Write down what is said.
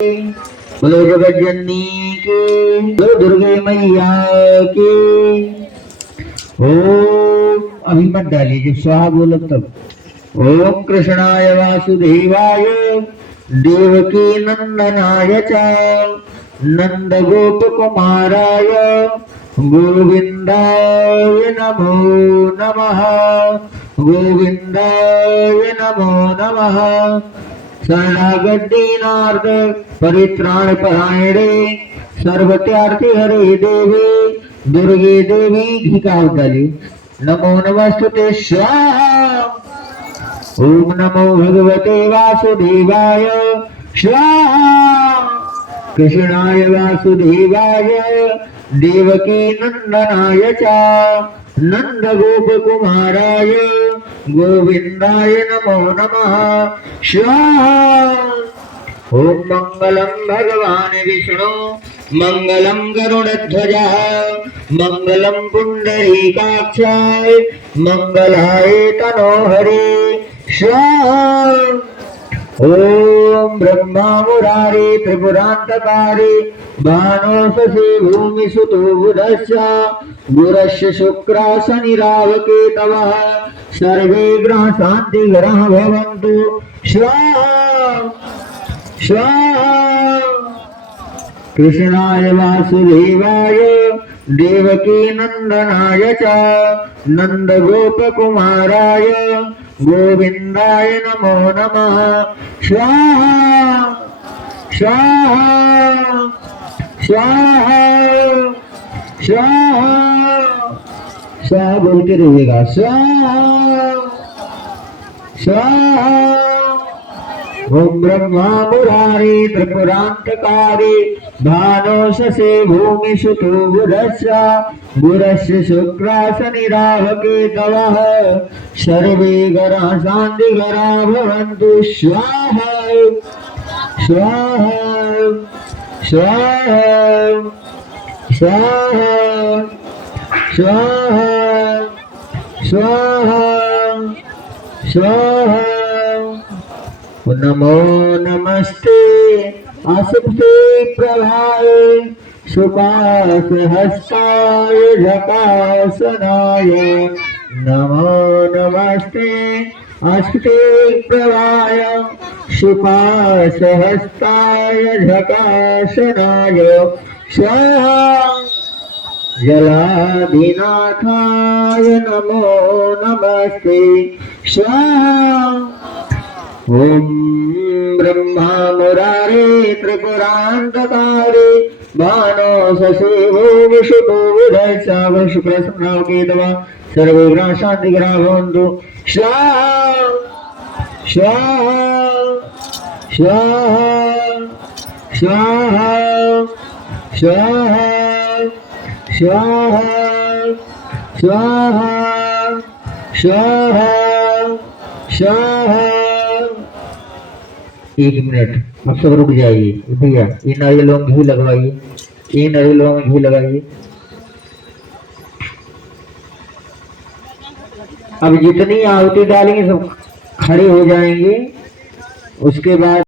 बोलो जगत जननी की, बोलो दुर्गे मैया की। ओम अभी मत डालिए, जब स्वाहा बोलो तब। ओम कृष्णाय वासुदेवाय देवकी नंदनाय च नंद गोप कुमाराय गोविंदाय नमो नमः। गोविंदाय नमो नमः। शरणागतिनार्थ परित्राण परायणे सर्वत्यार्थी हरे देवी दुर्गे देवी घी का उतारी। नमो नमस्तुते स्वाहा। ओम नमो भगवते वासुदेवाय स्वाहा। कृष्णाय वासुदेवाय देवकी नंदनाय च नंद गोप कुमाराय गोविंदाय नमो नमः स्वाहा। ओम मंगलम भगवान विष्णु मंगलम गरुड़ध्वज मंगलम पुंडरीकाक्षाय मंगलाय तनोहरे स्वाहा। ओम ब्रह्मा मुरारी त्रिपुरांतकारी भानो शशि भूमि सुतो बुधस्य गुरस्य शुक्र शनि राहु केतवः सर्वे ग्रह शांति ग्रह भवन्तु स्वाहा स्वाहा। कृष्णाय वासुदेवाय देवकी नंदनाय च नंद गोप कुमाराय गोविंदाय नमो नमः स्वाहा स्वाहा स्वाहा स्वाहा। स्वाहा बोलते रहिएगा, स्वाहा स्वाहा। ओम ब्रह्मा मुरारी त्रिपुरांतकारी भानो शशि भूमि सुतो बुधस्य गुरस्य शुक्र शनि राहु केतवः सर्वे ग्रह शांति ग्रह भवन्तु स्वाहा स्वाहा स्वाहा स्वाहा स्वाहा स्वाहा स्वाहा। नमो नमस्ते असिते प्रभाय सुपास हस्ताय झकासनाय। नमो नमस्ते असिते प्रभाय सुपास हस्ताय झकासनाय स्वाहा। जलाधिनाथाय नमो नमस्ते स्वाहा। ओम ब्रह्मा मुरारी त्रिपुरांतकारी भानो शशि भूमि सुतो बुधस्य शुक्र शनि राहु केतवः सर्वे ग्रह शांति ग्रह भवन्तु स्वाहा स्वाहा स्वाहा स्वाहा स्वाहा स्वाहा स्वाहा स्वाहा स्वाहा। एक मिनट आप सब रुक जाइए भैया, ये नारियलों में घी लगवाइए, ये नारियलों में घी लगाइए। अब जितनी आहुति डालेंगे सब खड़े हो जाएंगे, उसके बाद